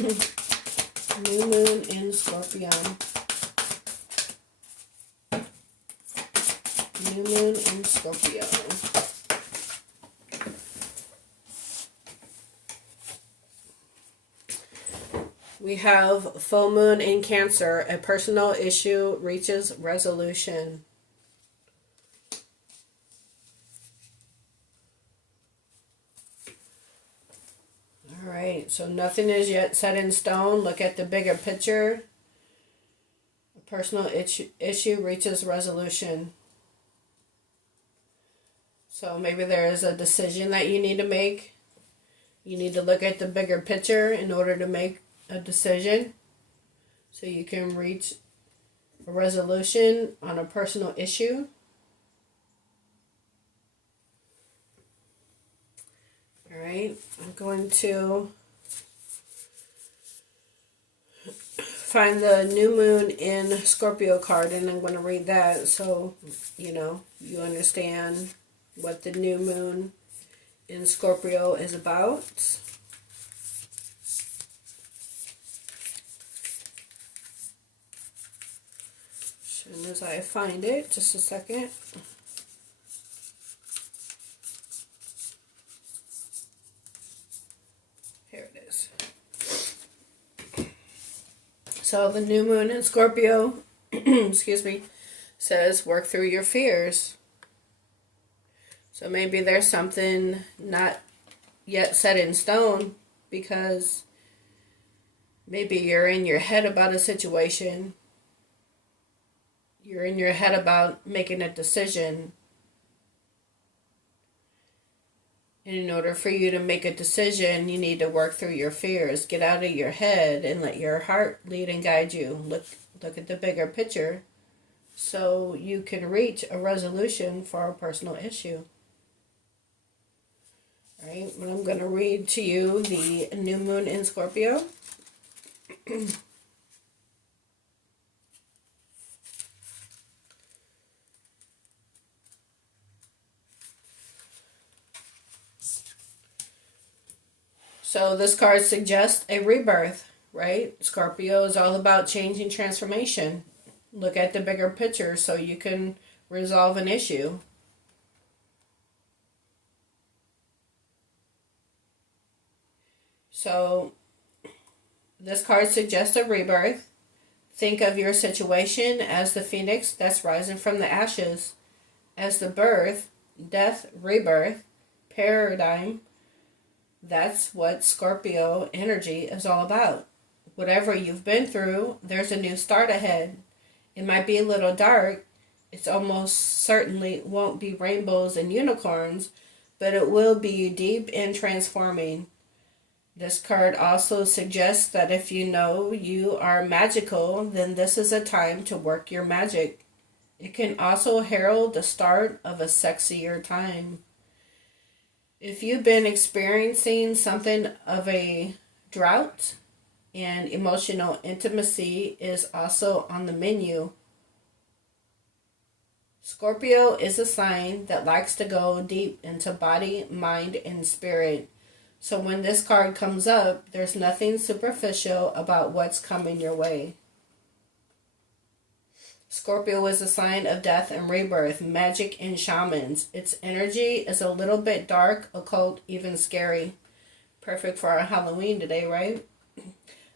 New moon in Scorpio. New moon in Scorpio. We have full moon in Cancer. A personal issue reaches resolution. All right, so nothing is yet set in stone. Look at the bigger picture. A personal issue reaches resolution. So maybe there is a decision that you need to make. You need to look at the bigger picture in order to make a decision so you can reach a resolution on a personal issue. All right, I'm going to find the new moon in Scorpio card, and I'm going to read that so you understand what the new moon in Scorpio is about. As soon as I find it, just a second. Here it is. So the new moon in Scorpio, excuse me, says work through your fears. So maybe there's something not yet set in stone because maybe you're in your head about a situation. You're in your head about making a decision. And in order for you to make a decision, you need to work through your fears. Get out of your head and let your heart lead and guide you. Look at the bigger picture so you can reach a resolution for a personal issue. All right, well, I'm going to read to you the new moon in Scorpio. So this card suggests a rebirth, right? Scorpio is all about change and transformation. Look at the bigger picture so you can resolve an issue. So this card suggests a rebirth. Think of your situation as the phoenix that's rising from the ashes, as the birth, death, rebirth, paradigm. That's what Scorpio energy is all about. Whatever you've been through, there's a new start ahead. It might be a little dark. It almost certainly won't be rainbows and unicorns, but it will be deep and transforming. This card also suggests that if you know you are magical, then this is a time to work your magic. It can also herald the start of a sexier time. If you've been experiencing something of a drought, and emotional intimacy is also on the menu. Scorpio is a sign that likes to go deep into body, mind, and spirit. So when this card comes up, there's nothing superficial about what's coming your way. Scorpio is a sign of death and rebirth, magic and shamans. Its energy is a little bit dark, occult, even scary. Perfect for our Halloween today, right?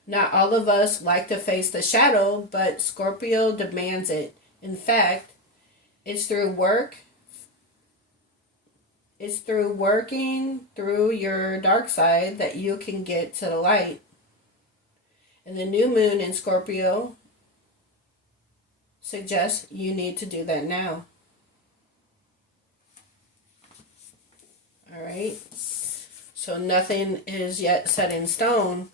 Not all of us like to face the shadow, but Scorpio demands it. In fact, it's through working through your dark side that you can get to the light. And the new moon in Scorpio suggests you need to do that now. All right. So nothing is yet set in stone.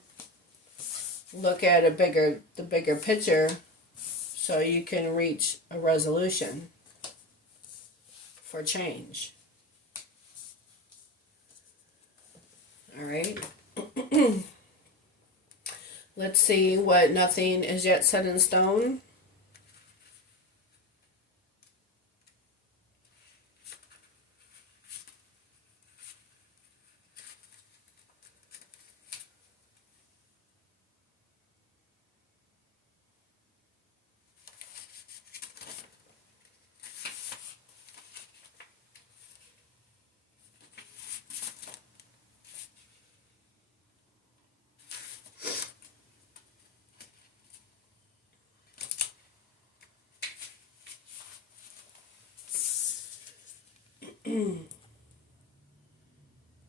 Look at the bigger picture so you can reach a resolution for change. All right. Let's see what nothing is yet set in stone.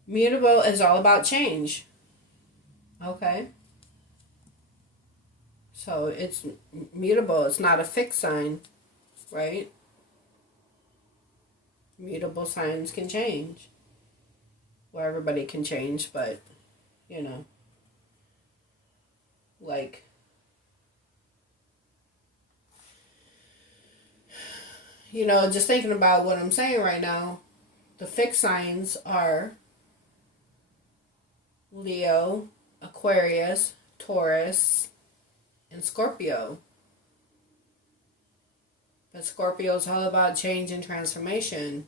Mutable is all about change. Okay? So it's mutable. It's not a fixed sign, right? Mutable signs can change. Well, everybody can change, but, you know, like, just thinking about what I'm saying right now, the fixed signs are Leo, Aquarius, Taurus, and Scorpio. But Scorpio is all about change and transformation.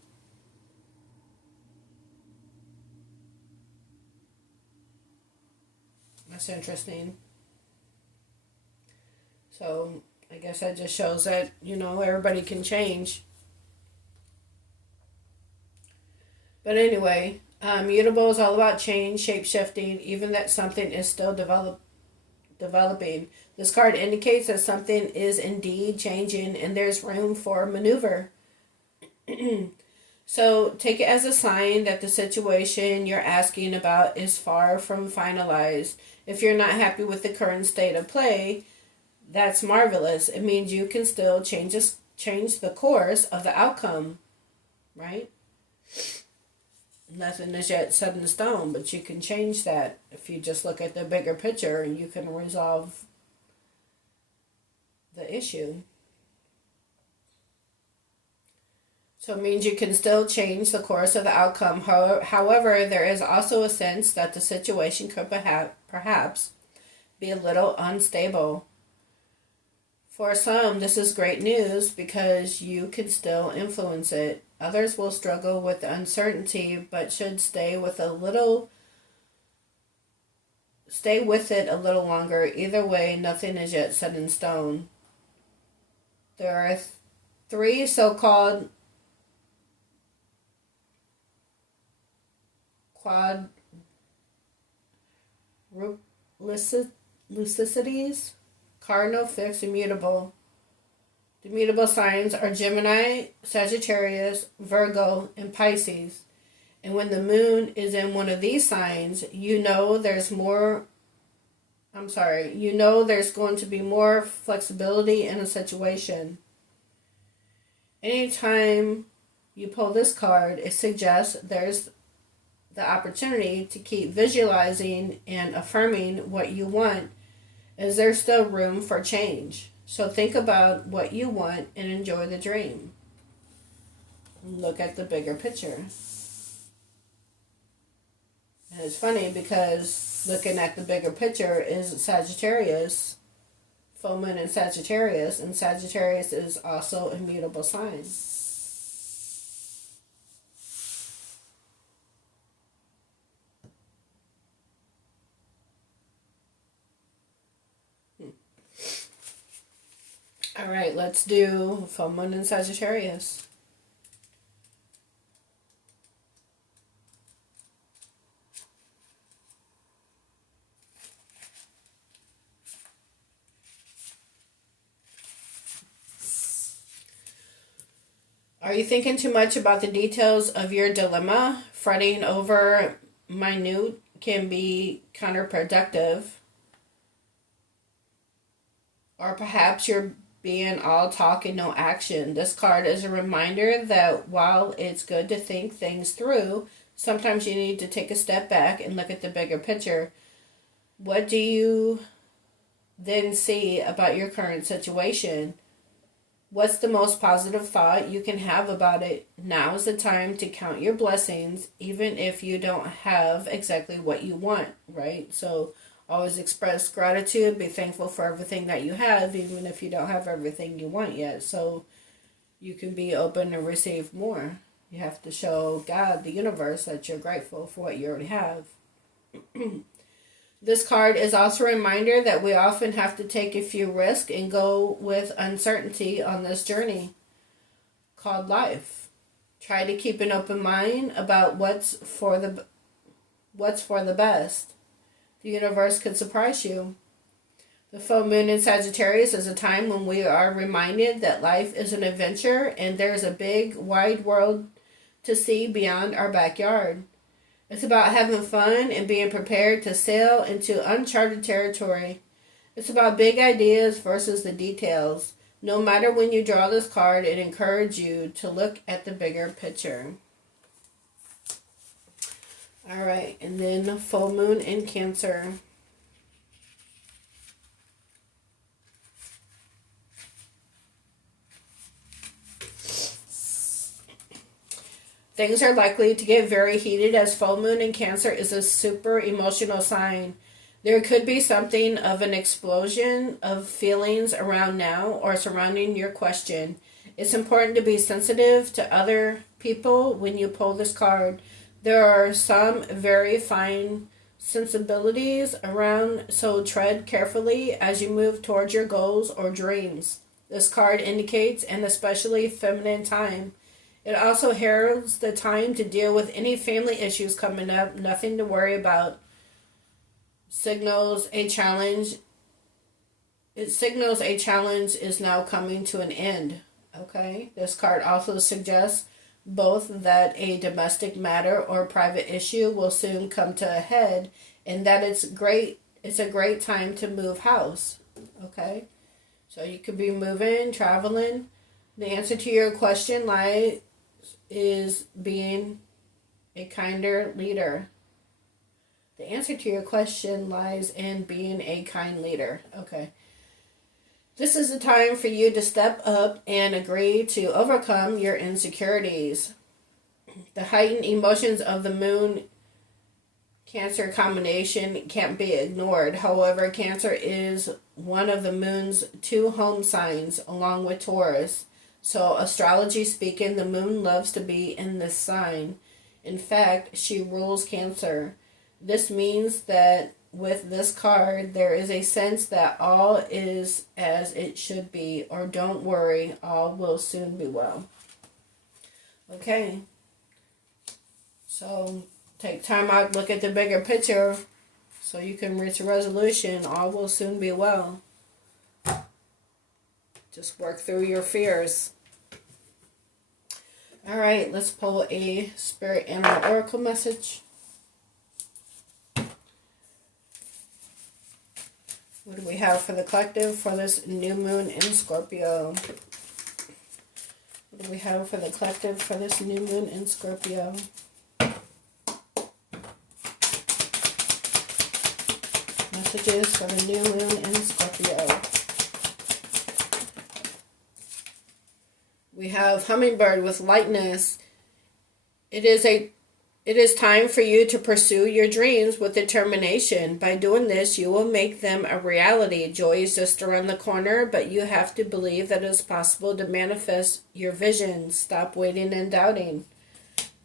That's interesting. So I guess that just shows that, everybody can change. But anyway, mutable is all about change, shape shifting, even that something is still developing. This card indicates that something is indeed changing and there's room for maneuver. So take it as a sign that the situation you're asking about is far from finalized. If you're not happy with the current state of play, that's marvelous. It means you can still change the course of the outcome, right? Nothing is yet set in stone, but you can change that. If you just look at the bigger picture, you can resolve the issue. So it means you can still change the course of the outcome. However, there is also a sense that the situation could perhaps be a little unstable. For some, this is great news because you can still influence it. Others will struggle with the uncertainty, but should stay with it a little longer. Either way, nothing is yet set in stone. There are three so-called quadruplicity cardinal, fixed, immutable. The mutable signs are Gemini, Sagittarius, Virgo, and Pisces. And when the moon is in one of these signs, there's going to be more flexibility in a situation. Anytime you pull this card, it suggests there's the opportunity to keep visualizing and affirming what you want. Is there still room for change? So think about what you want and enjoy the dream. Look at the bigger picture. And it's funny because looking at the bigger picture is Sagittarius, full moon in Sagittarius, and Sagittarius is also a mutable sign. All right, let's do full moon in Sagittarius. Are you thinking too much about the details of your dilemma? Fretting over minute can be counterproductive. Or perhaps you're being all talk and no action. This card is a reminder that while it's good to think things through, sometimes you need to take a step back and look at the bigger picture. What do you then see about your current situation? What's the most positive thought you can have about it? Now is the time to count your blessings, even if you don't have exactly what you want, right? So always express gratitude, be thankful for everything that you have, even if you don't have everything you want yet. So you can be open to receive more. You have to show God, the universe, that you're grateful for what you already have. This card is also a reminder that we often have to take a few risks and go with uncertainty on this journey called life. Try to keep an open mind about what's for the best. The universe could surprise you. The full moon in Sagittarius is a time when we are reminded that life is an adventure and there's a big, wide world to see beyond our backyard. It's about having fun and being prepared to sail into uncharted territory. It's about big ideas versus the details. No matter when you draw this card, it encourages you to look at the bigger picture. All right, and then the full moon in Cancer. Things are likely to get very heated as full moon in Cancer is a super emotional sign. There could be something of an explosion of feelings around now or surrounding your question. It's important to be sensitive to other people when you pull this card. There are some very fine sensibilities around, so tread carefully as you move towards your goals or dreams. This card indicates an especially feminine time. It also heralds the time to deal with any family issues coming up, nothing to worry about. Signals a challenge. It signals a challenge is now coming to an end. Okay. This card also suggests both that a domestic matter or private issue will soon come to a head, and that it's a great time to move house. Okay. So you could be moving, traveling. The answer to your question is being a kinder leader. The answer to your question lies in being a kind leader. Okay. This is the time for you to step up and agree to overcome your insecurities. The heightened emotions of the moon Cancer combination can't be ignored. However, Cancer is one of the moon's two home signs along with Taurus. So astrology speaking, the moon loves to be in this sign. In fact, she rules Cancer. This means that with this card, there is a sense that all is as it should be, or don't worry, all will soon be well. Okay. So take time out, look at the bigger picture so you can reach a resolution. All will soon be well. Just work through your fears. All right, let's pull a Spirit Animal Oracle message. What do we have for the collective for this new moon in Scorpio? What do we have for the collective for this new moon in Scorpio? Messages for the new moon in Scorpio. We have Hummingbird with lightness. It is time for you to pursue your dreams with determination. By doing this, you will make them a reality. Joy is just around the corner, but you have to believe that it's possible to manifest your visions. Stop waiting and doubting,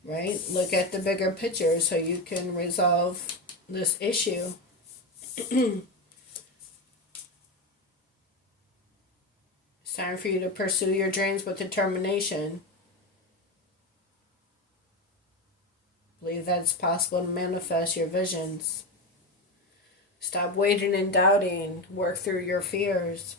right? Look at the bigger picture so you can resolve this issue. It's time for you to pursue your dreams with determination. Believe that it's possible to manifest your visions. Stop waiting and doubting. Work through your fears.